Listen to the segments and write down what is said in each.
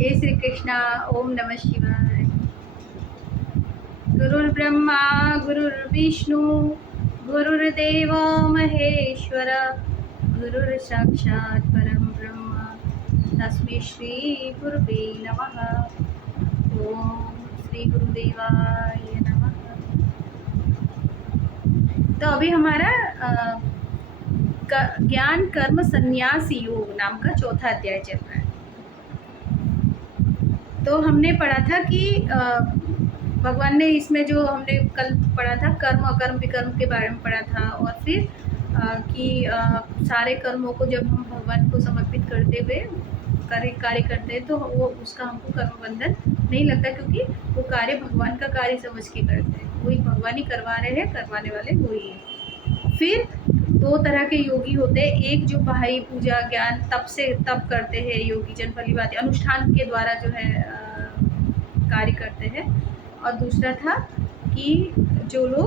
जय श्री कृष्णा। ओम नमः शिवाय। गुरुर्ब्रह्मा गुरुर्विष्णु गुरुर्देव महेश्वर गुरुर्साक्षात् परम ब्रह्म तस्मै श्री गुरुवे नमः। ओम श्री गुरुदेवाय नमः। तो अभी हमारा ज्ञान कर्म संन्यास योग नाम का चौथा अध्याय चल रहा है। तो हमने पढ़ा था कि भगवान ने इसमें जो हमने कल पढ़ा था कर्म अकर्म विकर्म के बारे में पढ़ा था, और फिर कि सारे कर्मों को जब हम भगवान को समर्पित करते हुए कार्य करते हैं तो वो उसका हमको कर्म बंधन नहीं लगता, क्योंकि वो कार्य भगवान का कार्य समझ के करते हैं। वही भगवान ही करवा रहे हैं, करवाने वाले वही है। फिर दो तरह के योगी होते हैं, एक जो बाह्य पूजा ज्ञान तप करते हैं योगी जन, भली बात अनुष्ठान के द्वारा जो है कार्य करते हैं, और दूसरा था कि जो लोग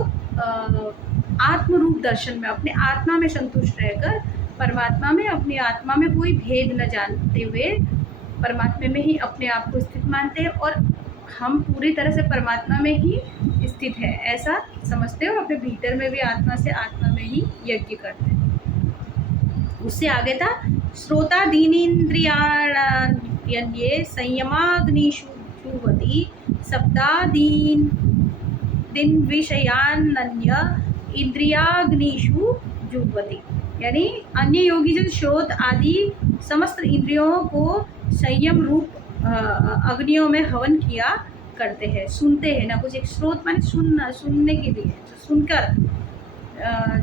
आत्म रूप दर्शन में अपने आत्मा में संतुष्ट रहकर परमात्मा में अपनी आत्मा में कोई भेद न जानते हुए परमात्मा में ही अपने आप को स्थित मानते हैं, और हम पूरी तरह से परमात्मा में ही स्थित है ऐसा समझते हो। अपने भीतर में भी आत्मा से आत्मा में ही यज्ञ करते हैं। उससे आगे था श्रोता दीनेन्द्रियाण्ये संयमाग्निषु जुह्वति शब्दादीन दिन विषयान्य इंद्रियाग्निषु जुह्वति। यानी अन्य योगी जन श्रोत आदि समस्त इंद्रियों को संयम रूप अग्नियों में हवन किया करते हैं, सुनते हैं ना। कुछ एक स्रोत माने सुनना, सुनने के लिए, सुनकर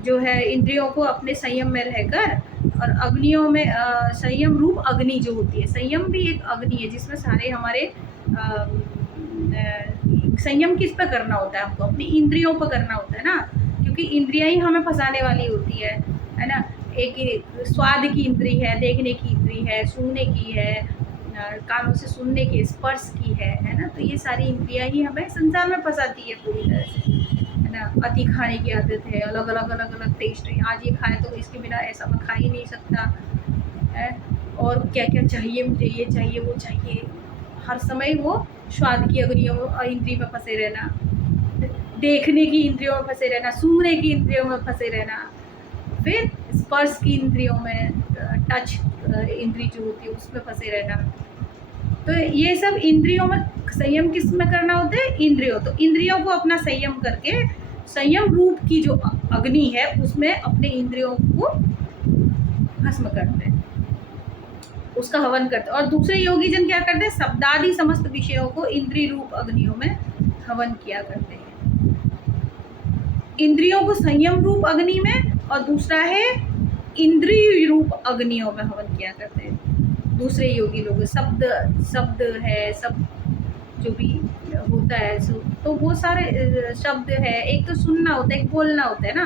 जो है इंद्रियों को अपने संयम में रहकर, और अग्नियों में संयम रूप अग्नि जो होती है, संयम भी एक अग्नि है जिसमें सारे हमारे संयम किस पर करना होता है, हमको अपनी इंद्रियों पर करना होता है ना, क्योंकि इंद्रियां ही हमें फंसाने वाली होती है ना। एक स्वाद की इंद्री है, देखने की इंद्री है, सुनने की है, कानों से सुनने की, स्पर्श की है ना। तो ये सारी इंद्रियां ही हमें संसार में फंसाती है पूरी तरह से, है ना। अति खाने की आदत है, अलग अलग टेस्ट है, आज ये खाए तो इसके बिना ऐसा मैं खा ही नहीं सकता है, और क्या क्या चाहिए मुझे, ये चाहिए वो चाहिए, हर समय वो स्वाद की अग्नियों इंद्री में फंसे रहना, देखने की इंद्रियों में फंसे रहना, सूंघने की इंद्रियों में फंसे रहना, फिर स्पर्श की इंद्रियों में, टच इंद्री जो होती है उसमें फंसे रहना। तो ये सब इंद्रियों में संयम किस में करना होता है, इंद्रियों। तो इंद्रियों को अपना संयम करके संयम रूप की जो अग्नि है उसमें अपने इंद्रियों को भस्म करते हैं, उसका हवन करते हैं। और दूसरे योगी जन क्या करते हैं, शब्दादि समस्त विषयों को इंद्रिय रूप अग्नियों में हवन किया करते हैं। इंद्रियों को संयम रूप अग्नि में, और दूसरा है इंद्रिय रूप अग्नियों में हवन किया करते हैं दूसरे योगी लोग। शब्द है, सब जो भी होता है तो वो सारे शब्द है, एक तो सुनना होता है, एक बोलना होता है ना।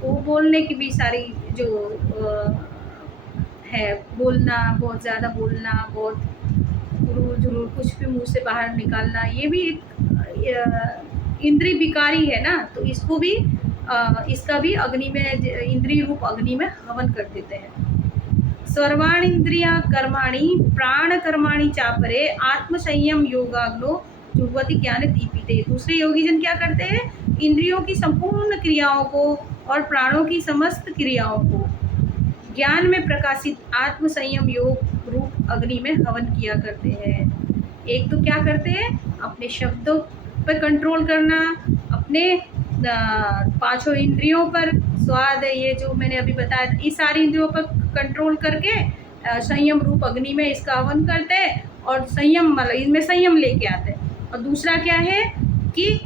तो बोलने की भी सारी जो है, बोलना, बहुत ज़्यादा बोलना, बहुत जरूर कुछ भी मुंह से बाहर निकालना, ये भी एक इंद्रिय विकारी है ना। तो इसको भी इसका भी अग्नि में, इंद्रिय रूप अग्नि में हवन कर देते हैं। सर्वाणी इंद्रिया कर्माणि प्राण कर्माणि चापरे आत्म संयम योगाग्नो जुह्वति ज्ञान दीपिते। दूसरे योगी जन क्या करते हैं, इंद्रियों की संपूर्ण क्रियाओं को और प्राणों की समस्त क्रियाओं को ज्ञान में प्रकाशित आत्म संयम योग रूप अग्नि में हवन किया करते हैं। एक तो क्या करते हैं, अपने शब्दों पर कंट्रोल करना, अपने पांचों इंद्रियों पर, स्वाद है ये जो मैंने अभी बताया, इस सारी इंद्रियों पर कंट्रोल करके संयम रूप अग्नि में इसका हवन करते हैं, और संयम मतलब इनमें संयम लेके आते हैं। और दूसरा क्या है कि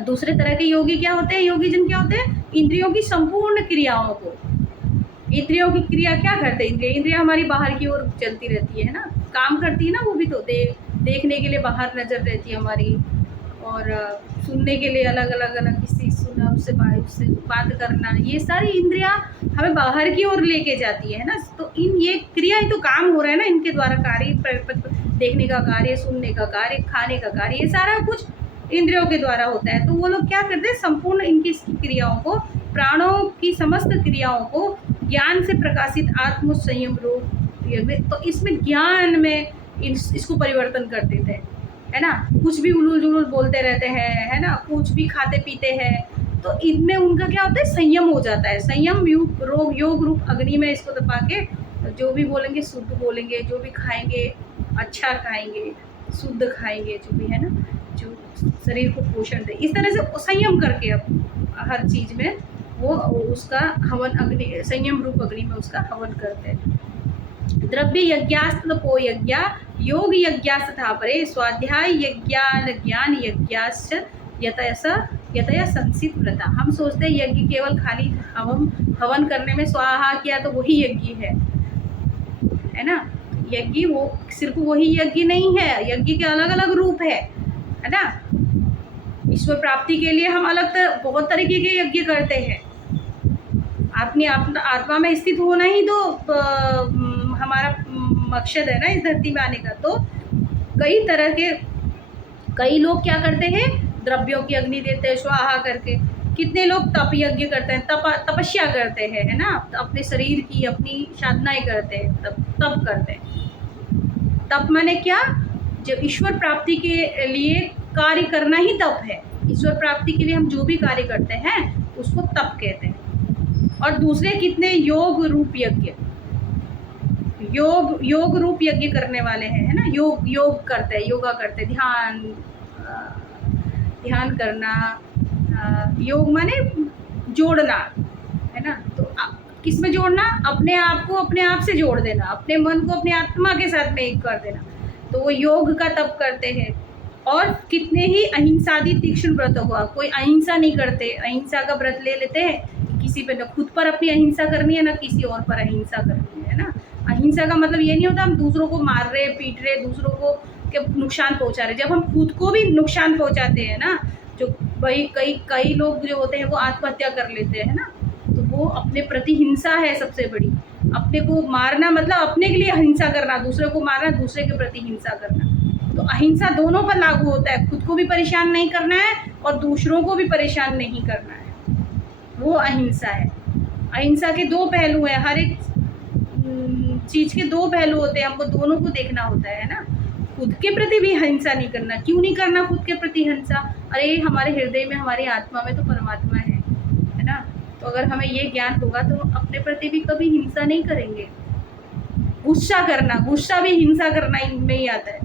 दूसरे तरह के योगी क्या होते हैं, योगी जन क्या होते हैं, इंद्रियों की संपूर्ण क्रियाओं को, इंद्रियों की क्रिया क्या करते हैं, इंद्रिया हमारी बाहर की ओर चलती रहती है ना, काम करती है ना, वो भी तो देखने के लिए बाहर नजर रहती है हमारी, और सुनने के लिए अलग किसी सुना उससे बात करना, ये सारी इंद्रियां हमें बाहर की ओर लेके जाती है ना। तो इन ये क्रिया ही तो काम हो रहा है ना, इनके द्वारा कार्य, देखने का कार्य, सुनने का कार्य, खाने का कार्य, ये सारा कुछ इंद्रियों के द्वारा होता है। तो वो लोग क्या करते हैं, संपूर्ण इनकी क्रियाओं को, प्राणों की समस्त क्रियाओं को ज्ञान से प्रकाशित आत्म संयम रूप। तो इसमें ज्ञान में इसको परिवर्तन कर देते हैं, है ना। कुछ भी उलूल जुलूल बोलते रहते हैं, है ना, कुछ भी खाते पीते हैं, तो इनमें उनका क्या होता है, संयम हो जाता है। संयम योग रूप अग्नि में इसको तपा के जो भी बोलेंगे शुद्ध बोलेंगे, जो भी खाएंगे अच्छा खाएंगे, शुद्ध खाएंगे, जो भी है ना, जो शरीर को पोषण दे, इस तरह से संयम करके अब हर चीज में वो उसका हवन अग्नि, संयम रूप अग्नि में उसका हवन करते हैं। द्रव्य यज्ञास्तपो यज्ञ योग यज्ञास्तथा परे स्वाध्याय यज्ञान ज्ञान यज्ञाश्च यतय संसित व्रता। हम सोचते हैं यज्ञ केवल खाली हवन करने में स्वाहा किया तो वही यज्ञ है ना। यज्ञ वो सिर्फ वही यज्ञ नहीं है, यज्ञ के अलग अलग रूप है ना। ईश्वर प्राप्ति के लिए हम अलग बहुत तरीके के यज्ञ करते हैं। अपनी आत्मा में स्थित होना ही तो हमारा मकसद है ना इस धरती में आने का। तो कई लोग क्या करते हैं, द्रव्यों की अग्नि देते हैं स्वाहा करके। कितने लोग तप यज्ञ करते हैं, तपस्या करते हैं, है ना, अपने शरीर की अपनी साधनाएं करते हैं, तप करते हैं। तप माने क्या, जब ईश्वर प्राप्ति के लिए कार्य करना ही तप है। ईश्वर प्राप्ति के लिए हम जो भी कार्य करते हैं उसको तप कहते हैं। और दूसरे कितने योग रूप यज्ञ, योग रूप यज्ञ करने वाले हैं, है ना। योग करते हैं, योगा करते हैं, ध्यान करना, योग माने जोड़ना, है ना। तो किस में जोड़ना, अपने आप को अपने आप से जोड़ देना, अपने मन को अपने आत्मा के साथ में एक कर देना, तो वो योग का तप करते हैं। और कितने ही अहिंसादी तीक्ष्ण व्रत हुआ, कोई अहिंसा नहीं करते, अहिंसा का व्रत ले लेते हैं, किसी पे न खुद पर अपनी अहिंसा करनी है ना किसी और पर अहिंसा करनी है ना। अहिंसा का मतलब ये नहीं होता हम दूसरों को मार रहे, पीट रहे, दूसरों को के नुकसान पहुंचा रहे। जब हम खुद को भी नुकसान पहुंचाते हैं ना, जो भाई कई लोग जो होते हैं वो आत्महत्या कर लेते हैं ना, तो वो अपने प्रति हिंसा है सबसे बड़ी। अपने को मारना मतलब अपने के लिए हिंसा करना, दूसरे को मारना, दूसरे के प्रति हिंसा करना। तो अहिंसा दोनों पर लागू होता है, खुद को भी परेशान नहीं करना है और दूसरों को भी परेशान नहीं करना है, वो अहिंसा है। अहिंसा के दो पहलू हैं, हर एक चीज़ के दो पहलू होते हैं, हमको दोनों को देखना होता है ना। खुद के प्रति भी हिंसा नहीं करना, क्यों नहीं करना खुद के प्रति हिंसा, अरे हमारे हृदय में हमारी आत्मा में तो परमात्मा है ना। तो अगर हमें ये ज्ञान होगा तो अपने प्रति भी कभी हिंसा नहीं करेंगे। गुस्सा करना, गुस्सा भी हिंसा करना में ही आता है।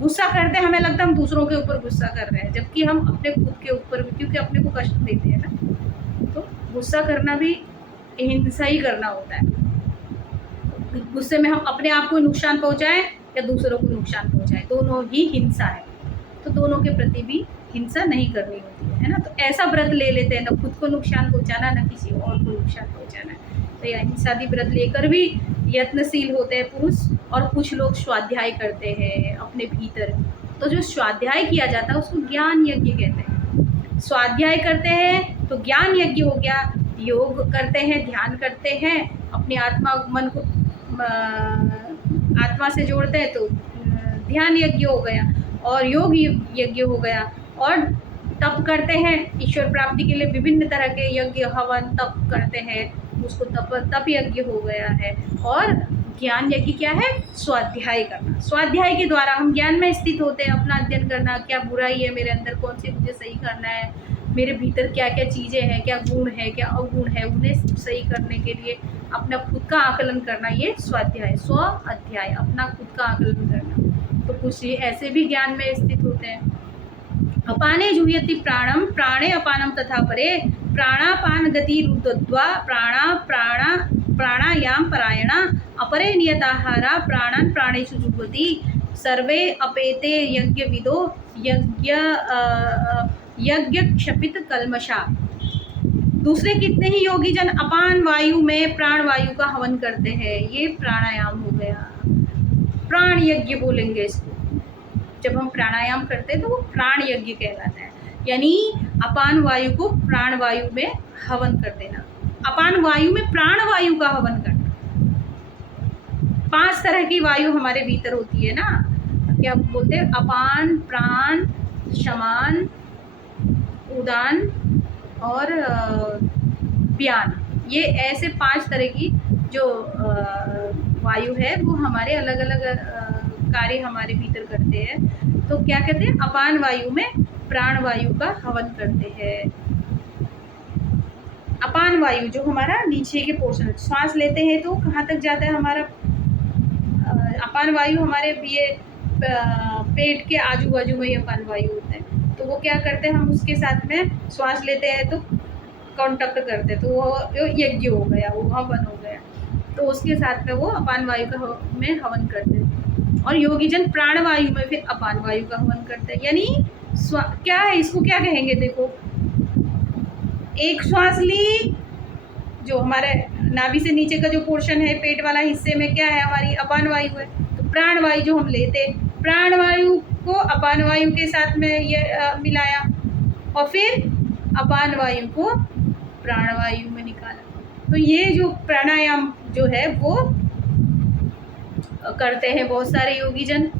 गुस्सा करते हमें लगता है हम दूसरों के ऊपर गुस्सा कर रहे हैं, जबकि हम अपने खुद के ऊपर, क्योंकि अपने को कष्ट देते हैं ना। तो गुस्सा करना भी हिंसा ही करना होता है। गुस्से में हम अपने आप को नुकसान पहुंचाएं या दूसरों को नुकसान पहुंचाएं, दोनों ही हिंसा है। तो दोनों के प्रति भी हिंसा नहीं करनी होती है ना। तो ऐसा व्रत ले लेते हैं, ना खुद को नुकसान पहुंचाना, ना किसी और को नुकसान पहुंचाना। तो ये अहिंसादी व्रत लेकर भी यत्नशील होते हैं पुरुष। और कुछ लोग स्वाध्याय करते हैं अपने भीतर। तो जो स्वाध्याय किया जाता है उसको ज्ञान यज्ञ कहते हैं। स्वाध्याय करते हैं तो ज्ञान यज्ञ हो गया। योग करते हैं, ध्यान करते हैं, अपनी आत्मा मन को आत्मा से जोड़ते हैं तो ध्यान यज्ञ हो गया और योग यज्ञ हो गया। और तप करते हैं ईश्वर प्राप्ति के लिए, विभिन्न तरह के यज्ञ हवन तप करते हैं, उसको तप यज्ञ हो गया है। और ज्ञान यज्ञ क्या है, स्वाध्याय करना। स्वाध्याय के द्वारा हम ज्ञान में स्थित होते हैं, अपना अध्ययन करना, क्या बुराई है मेरे अंदर, कौन सी मुझे सही करना है, मेरे भीतर क्या क्या चीज़ें हैं, क्या गुण है क्या अवगुण है, उन्हें सही करने के लिए अपना खुद का आकलन करना, ये स्वाध्याय, स्व अध्याय, अपना खुद का आकलन करना। तो कुछ ऐसे भी ज्ञान में स्थित होते हैं। अपाने जुह्यति प्राणम प्राणे अपानम तथा परे प्राणापान गति रुद्ध्वा प्राणायाम परायणा अपरे नियताहारा प्राणान प्राणेषु जुह्वति सर्वे अपेते यज्ञ विदो यज्ञ क्षपित कल्मषा। दूसरे कितने ही योगी जन अपान वायु में प्राण वायु का हवन करते हैं, ये प्राणायाम हो गया। प्राण यज्ञ बोलेंगे इसको। जब हम प्राणायाम करते हैं तो वो प्राण यज्ञ कहलाता है, यानी अपान वायु को प्राण वायु में हवन कर देना, अपान वायु में प्राण वायु का हवन करना। 5 तरह की वायु हमारे भीतर होती है ना, क्या बोलते हैं, अपान, प्राण, शमान, उदान और व्यान। ये ऐसे 5 तरह की जो वायु है वो हमारे अलग अलग कार्य हमारे भीतर करते हैं। तो क्या कहते हैं, अपान वायु में प्राण वायु का हवन करते हैं। अपान वायु जो हमारा नीचे के पोर्शन, श्वास लेते हैं तो कहाँ तक जाता है हमारा अपान वायु, हमारे ये पेट के आजू बाजू में ही अपान वायु होता है। तो वो क्या करते हैं, हम उसके साथ में श्वास लेते हैं तो कॉन्टैक्ट करते हैं, तो वो यज्ञ हो गया, वो हवन हो गया। तो उसके साथ में वो अपान वायु का में हवन करते हैं। और योगी जन प्राण वायु में फिर अपान वायु का हवन करते हैं। यानी क्या है, इसको क्या कहेंगे, देखो एक श्वास ली, जो हमारे नाभि से नीचे का जो पोर्शन है पेट वाला हिस्से में क्या है, हमारी अपान वायु है। तो प्राण वायु जो हम लेते, प्राण वायु को अपान वायु के साथ में ये मिलाया और फिर अपान वायु को प्राण वायु में निकाला। तो ये जो प्राणायाम जो है वो करते हैं बहुत सारे योगी जन।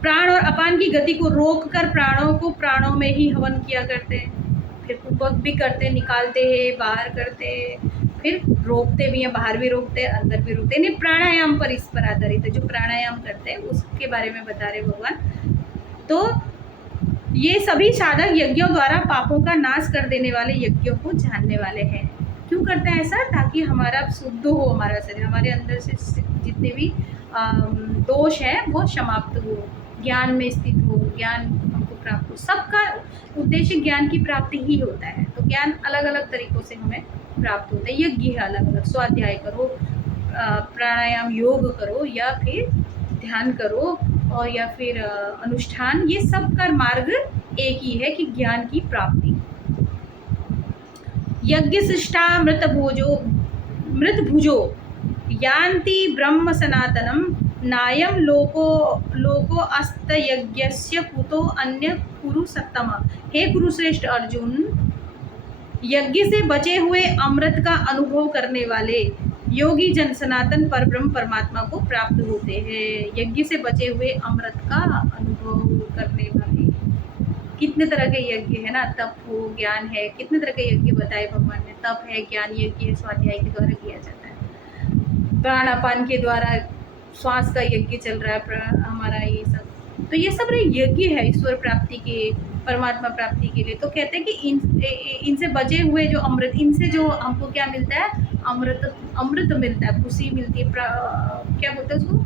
प्राण और अपान की गति को रोककर प्राणों को प्राणों में ही हवन किया करते हैं। फिर पूर्वक भी करते हैं, निकालते हैं, बाहर करते हैं, फिर रोकते भी हैं, बाहर भी रोकते हैं, अंदर भी रोकते हैं। नहीं, प्राणायाम पर इस पर आधारित है, जो प्राणायाम करते हैं उसके बारे में बता रहे भगवान। तो ये सभी साधक यज्ञों द्वारा पापों का नाश कर देने वाले यज्ञों को जानने वाले हैं। क्यों करते हैं ऐसा? ताकि हमारा शुद्ध हो, हमारा शरीर, हमारे अंदर से जितने भी दोष हैं वो समाप्त हो, ज्ञान में स्थित हो, ज्ञान हमको प्राप्त हो। सबका उद्देश्य ज्ञान की प्राप्ति ही होता है। तो ज्ञान अलग अलग तरीक़ों से हमें प्राप्त होता है। यज्ञ है अलग अलग, स्वाध्याय करो, प्राणायाम योग करो, या फिर ध्यान करो, और या फिर अनुष्ठान, ये सब का मार्ग एक ही है कि ज्ञान की प्राप्ति। यज्ञ शिष्टा मृत भुजो यान्ति ब्रह्म सनातनम नायम लोको अस्त यज्ञस्य कुतो अन्य कुरु सत्तम। हे कुरुश्रेष्ठ अर्जुन, यज्ञ से बचे हुए अमृत का अनुभव करने वाले योगी जन सनातन परब्रह्म परमात्मा को प्राप्त होते हैं। यज्ञ से बचे हुए अमृत का अनुभव करने वाले, कितने तरह के यज्ञ है ना, तप हो, ज्ञान है, कितने तरह के यज्ञ बताए भगवान ने। तप है, ज्ञान यज्ञ है, स्वाध्याय के द्वारा किया जाता है, प्राणापान के द्वारा श्वास का यज्ञ चल रहा है हमारा, ये सब। तो ये सब यज्ञ है ईश्वर प्राप्ति के, परमात्मा प्राप्ति के लिए। तो कहते हैं कि इनसे बचे हुए जो अमृत, इनसे जो हमको क्या मिलता है, अमृत मिलता है, खुशी मिलती है, क्या बोलते हैं उसको,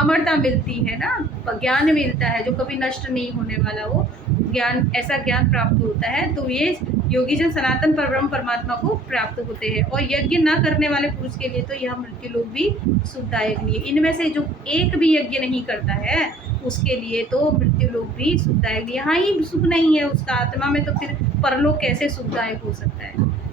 अमरता मिलती है ना, ज्ञान मिलता है जो कभी नष्ट नहीं होने वाला, वो ज्ञान, ऐसा ज्ञान प्राप्त होता है। तो ये योगी जन सनातन परब्रह्म परमात्मा को प्राप्त होते हैं। और यज्ञ न करने वाले पुरुष के लिए तो यह मृत्यु लोक भी सुखदायक नहीं है। इनमें से जो एक भी यज्ञ नहीं करता है उसके लिए तो मृत्यु लोक भी सुखदायक, यहाँ ही सुख नहीं है उसका आत्मा में, तो फिर परलोक कैसे सुखदायक हो सकता है।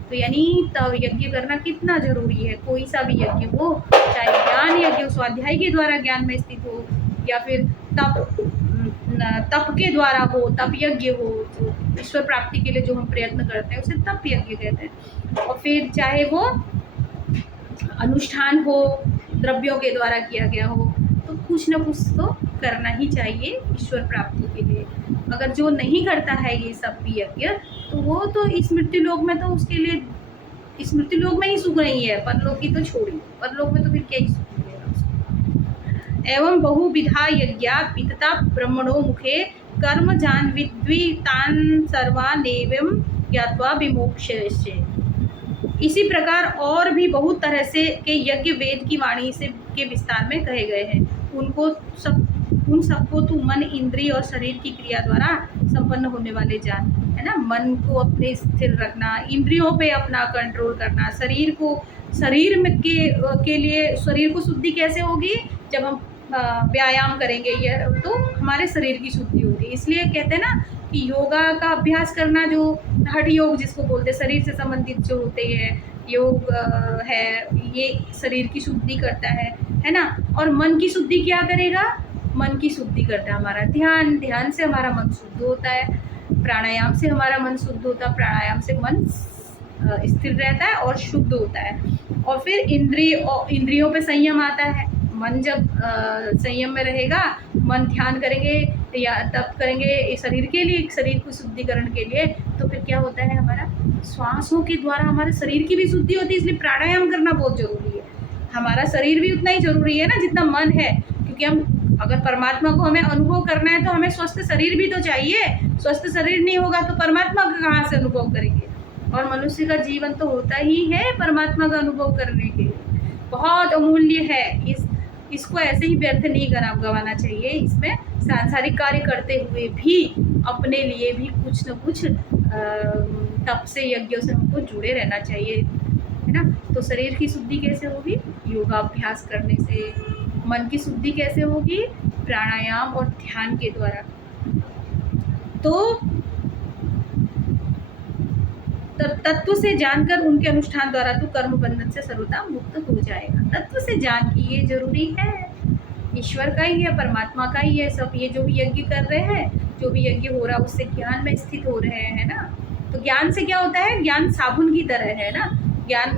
तो यानी तब यज्ञ करना कितना जरूरी है। कोई सा भी यज्ञ हो, चाहे ज्ञान यज्ञ हो, स्वाध्याय के द्वारा ज्ञान में स्थित हो, या फिर तप के द्वारा हो, तप यज्ञ हो, जो ईश्वर प्राप्ति के लिए जो हम प्रयत्न करते हैं उसे तप यज्ञ कहते हैं। और फिर चाहे वो अनुष्ठान हो, द्रव्यों के द्वारा किया गया हो, तो कुछ न कुछ तो करना ही चाहिए ईश्वर प्राप्ति के लिए। अगर जो नहीं करता है ये सब भी यज्ञ, तो वो तो इस मृत्यु लोक में, तो उसके लिए इस मृत्यु लोक में ही सुख नहीं है, परलोक की तो छोड़ी, परलोक में तो फिर क्या ही सुख मिलेगा उसको। एवं बहुविधा यज्ञा पितता ब्रह्मणो मुखे कर्म जान विद्वितान सर्वानेवं ज्ञात्वा विमोक्ष्यसे। इसी प्रकार और भी बहुत तरह से के यज्ञ वेद की वाणी से के विस्तार में कहे गए हैं। उन सबको तू मन, इंद्रिय और शरीर की क्रिया द्वारा संपन्न होने वाले जान, है ना। मन को अपने स्थिर रखना, इंद्रियों पे अपना कंट्रोल करना, शरीर में के लिए शरीर को शुद्धि कैसे होगी, जब हम व्यायाम करेंगे, ये तो हमारे शरीर की शुद्धि होगी। इसलिए कहते हैं ना कि योगा का अभ्यास करना, जो हठ योग जिसको बोलते हैं, शरीर से संबंधित जो होते हैं योग है, ये शरीर की शुद्धि करता है ना। और मन की शुद्धि क्या करेगा, मन की शुद्धि करता है हमारा ध्यान, ध्यान से हमारा मन शुद्ध होता है, प्राणायाम से हमारा मन शुद्ध होता है, प्राणायाम से मन स्थिर रहता है और शुद्ध होता है। और फिर इंद्रियों पे संयम आता है। मन जब संयम में रहेगा, मन ध्यान करेंगे या तप करेंगे शरीर के लिए, शरीर को शुद्धिकरण के लिए, तो फिर क्या होता है, हमारा श्वासों के द्वारा हमारे शरीर की भी शुद्धि होती है। इसलिए प्राणायाम करना बहुत जरूरी है। हमारा शरीर भी उतना ही जरूरी है ना जितना मन है, क्योंकि हम अगर परमात्मा को हमें अनुभव करना है तो हमें स्वस्थ शरीर भी तो चाहिए। स्वस्थ शरीर नहीं होगा तो परमात्मा का कहाँ से अनुभव करेंगे। और मनुष्य का जीवन तो होता ही है परमात्मा का अनुभव करने के लिए, बहुत अमूल्य है। इसको ऐसे ही व्यर्थ नहीं गंवाना चाहिए। इसमें सांसारिक कार्य करते हुए भी अपने लिए भी कुछ न कुछ तप से, यज्ञों से हमको जुड़े रहना चाहिए, है ना। तो शरीर की शुद्धि कैसे होगी? योगाभ्यास करने से। मन की शुद्धि कैसे होगी? प्राणायाम और ध्यान के द्वारा। तो तत्व से जानकर उनके अनुष्ठान द्वारा तो कर्म बंधन से सर्वथा मुक्त हो जाएगा। तत्व से जान की ये जरूरी है, ईश्वर का ही है, परमात्मा का ही है सब। ये जो भी यज्ञ कर रहे हैं, जो भी यज्ञ हो रहा है उससे ज्ञान में स्थित हो रहे हैं ना। तो ज्ञान से क्या होता है? ज्ञान साबुन की तरह है ना। ज्ञान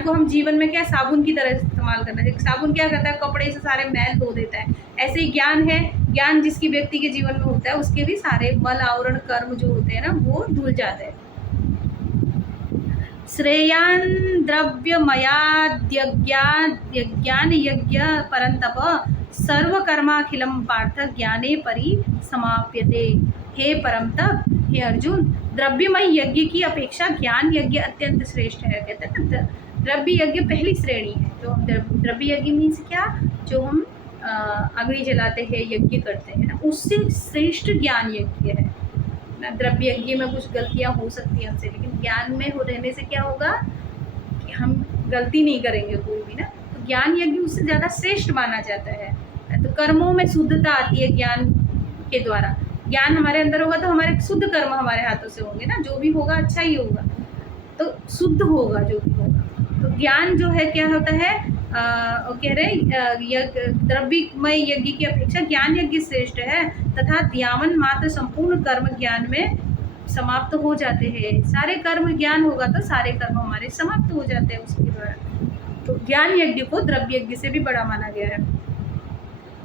को हम जीवन में क्या साबुन की तरह इस्तेमाल करना चाहिए। साबुन क्या करता है? कपड़े से सारे मैल धो देता है। ऐसे ही ज्ञान है, ज्ञान जिसकी व्यक्ति के जीवन में होता है उसके भी सारे मल आवरण कर्म जो होते हैं ना वो धुल जाते हैं। श्रेयान द्रव्यमयाद्यज्ञान यज्ञ परंतप सर्वकर्माखिलम पार्थ ज्ञाने परिसमाप्यते। हे परम तप, हे अर्जुन, द्रव्यमय यज्ञ की अपेक्षा ज्ञान यज्ञ अत्यंत श्रेष्ठ है। कहते हैं ना द्रव्य यज्ञ पहली श्रेणी है। तो हम द्रव्य यज्ञ मीन्स क्या? जो हम अग्नि जलाते हैं, यज्ञ करते हैं ना, उससे श्रेष्ठ ज्ञान यज्ञ है ना। द्रव्य यज्ञ में कुछ गलतियां हो सकती हैं हमसे, लेकिन ज्ञान में हो रहने से क्या होगा कि हम गलती नहीं करेंगे कोई भी ना। तो ज्ञान यज्ञ उससे ज़्यादा श्रेष्ठ माना जाता है। तो कर्मों में शुद्धता आती है ज्ञान के द्वारा। ज्ञान हमारे अंदर होगा तो हमारे शुद्ध कर्म हमारे हाथों से होंगे ना। जो भी होगा अच्छा ही होगा, तो शुद्ध होगा जो भी होगा। तो ज्ञान जो है क्या होता है? कह रहे द्रव्यमय यज्ञ की अपेक्षा ज्ञान यज्ञ श्रेष्ठ है तथा ध्यान मात्र संपूर्ण कर्म ज्ञान में समाप्त हो जाते हैं। सारे कर्म ज्ञान होगा तो सारे कर्म हमारे समाप्त हो जाते हैं उसके द्वारा। तो ज्ञान यज्ञ को द्रव्य यज्ञ से भी बड़ा माना गया है।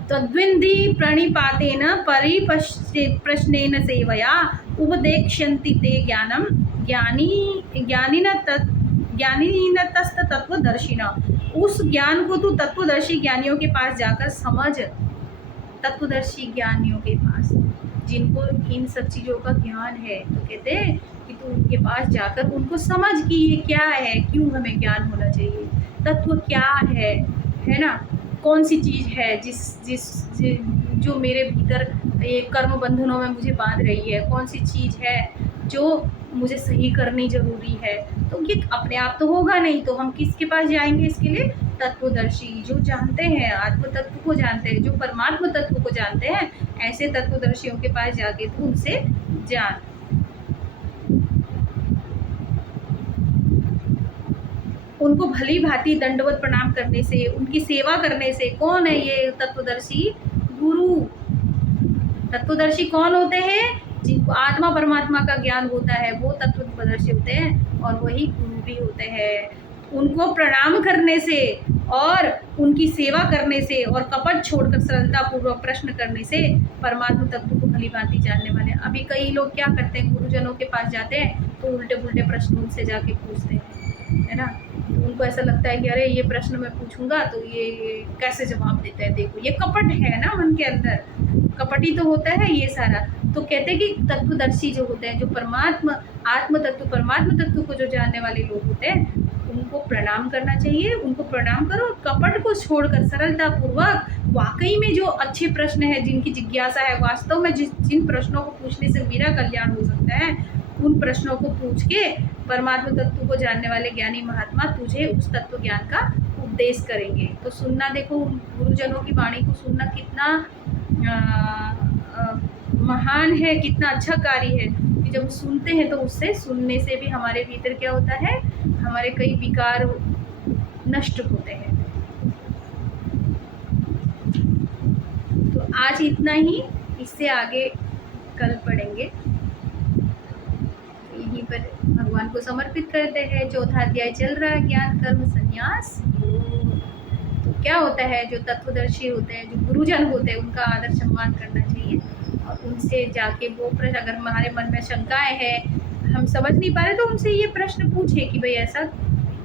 तद्विन्धि प्रणिपातेन परिप्रश्नेन सेवया उपदेक्ष्यन्ति ते ज्ञानम ज्ञानिन तस्त तत्वदर्शिन। उस ज्ञान को तू तत्वदर्शी ज्ञानियों के पास जाकर समझ। तत्वदर्शी ज्ञानियों के पास जिनको इन सब चीज़ों का ज्ञान है, तो कहते हैं कि तू उनके पास जाकर उनको समझ कि ये क्या है, क्यों हमें ज्ञान होना चाहिए, तत्व क्या है ना। कौन सी चीज़ है जो मेरे भीतर ये कर्म बंधनों में मुझे बांध रही है, कौन सी चीज़ है जो मुझे सही करनी ज़रूरी है। तो ये अपने आप तो होगा नहीं, तो हम किसके पास जाएंगे इसके लिए? तत्वदर्शी, जो जानते हैं, आत्म तत्व को जानते हैं, जो परमात्मा तत्व को जानते हैं, ऐसे तत्वदर्शियों के पास जाके तो उनसे जान। उनको भली भांति दंडवत प्रणाम करने से, उनकी सेवा करने से। कौन है ये तत्वदर्शी? गुरु। तत्वदर्शी कौन होते हैं? जिनको आत्मा परमात्मा का ज्ञान होता है वो तत्वदर्शी होते हैं, और वही गुरु भी होते हैं। उनको प्रणाम करने से और उनकी सेवा करने से और कपट छोड़कर सरलता पूर्वक प्रश्न करने से परमात्मा तत्व को भली भांति जानने वाले। अभी कई लोग क्या करते हैं, गुरुजनों के पास जाते हैं तो उल्टे पुल्टे प्रश्न उनसे जाके पूछते हैं, है ना। उनको ऐसा लगता है कि अरे ये प्रश्न मैं पूछूंगा तो ये कैसे जवाब देता है, देखो ये कपट है ना मन के अंदर, कपटी तो होता है ये सारा। तो कहते हैं कि तत्वदर्शी जो होते हैं, जो परमात्मा आत्म तत्व परमात्मा तत्व को जो जानने वाले लोग होते हैं, उनको प्रणाम करना चाहिए। उनको प्रणाम करो, कपट को छोड़कर सरलता पूर्वक वाकई में जो अच्छे प्रश्न है, जिनकी जिज्ञासा है, वास्तव में जिन प्रश्नों को पूछने से मेरा कल्याण हो सकता है, उन प्रश्नों को पूछ के परमात्मा तत्व को जानने वाले ज्ञानी महात्मा तुझे उस तत्व ज्ञान का उपदेश करेंगे। तो सुनना, देखो गुरुजनों की वाणी को सुनना कितना महान है, कितना अच्छा कार्य है कि जब सुनते हैं तो उससे सुनने से भी हमारे भीतर क्या होता है, हमारे कई विकार नष्ट होते हैं। तो आज इतना ही, इससे आगे कल पढ़ेंगे। यहीं पर भगवान को समर्पित करते हैं। चौथा अध्याय चल रहा है, ज्ञान कर्म संन्यास। तो क्या होता है, जो तत्वदर्शी होते हैं, जो गुरुजन होते हैं, उनका आदर सम्मान करना चाहिए और उनसे जाके वो प्रश्न, अगर हमारे मन में शंकाएं हैं, हम समझ नहीं पा रहे, तो उनसे ये प्रश्न पूछे कि भाई ऐसा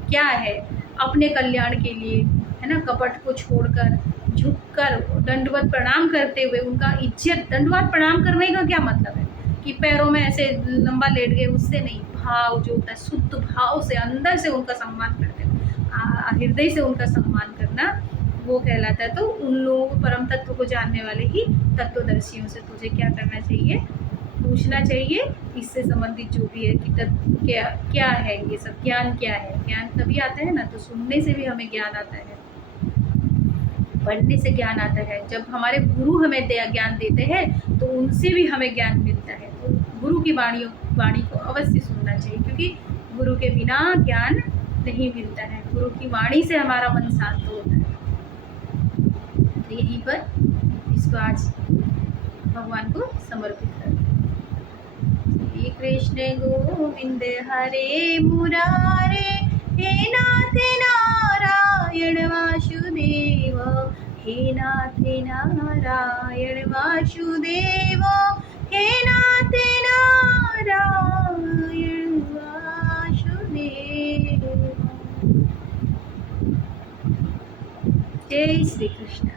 क्या है, अपने कल्याण के लिए, है ना, कपट को छोड़कर झुककर दंडवत प्रणाम करते हुए उनका इज्जत, दंडवत प्रणाम करने का क्या मतलब है कि पैरों में ऐसे लंबा लेट गए, उससे नहीं, भाव जो होता है शुद्ध भाव से अंदर से उनका सम्मान करते हैं, हृदय से उनका सम्मान करना, वो कहलाता है। तो उन लोगों को, परम तत्व को जानने वाले ही तत्वदर्शियों से तुझे क्या करना चाहिए, पूछना चाहिए इससे संबंधित जो भी है कि तत्व क्या क्या है, ये सब ज्ञान क्या है। ज्ञान तभी आता है ना, तो सुनने से भी हमें ज्ञान आता है, पढ़ने से ज्ञान आता है। जब हमारे गुरु हमें ज्ञान देते हैं तो उनसे भी हमें ज्ञान मिलता है। तो गुरु की वाणी को अवश्य सुनना चाहिए, क्योंकि गुरु के बिना ज्ञान नहीं मिलता है। गुरु की वाणी से हमारा मन शांत होता है। तो यहीं पर इसको आज भगवान को समर्पित करते हैं। श्री कृष्ण गोविंद हरे मुरारे, हे नाथ नारायण वासुदेव, हे नाथ नारायण वासुदेव, हे नाथ नारायण वासुदेव। जय श्री कृष्ण।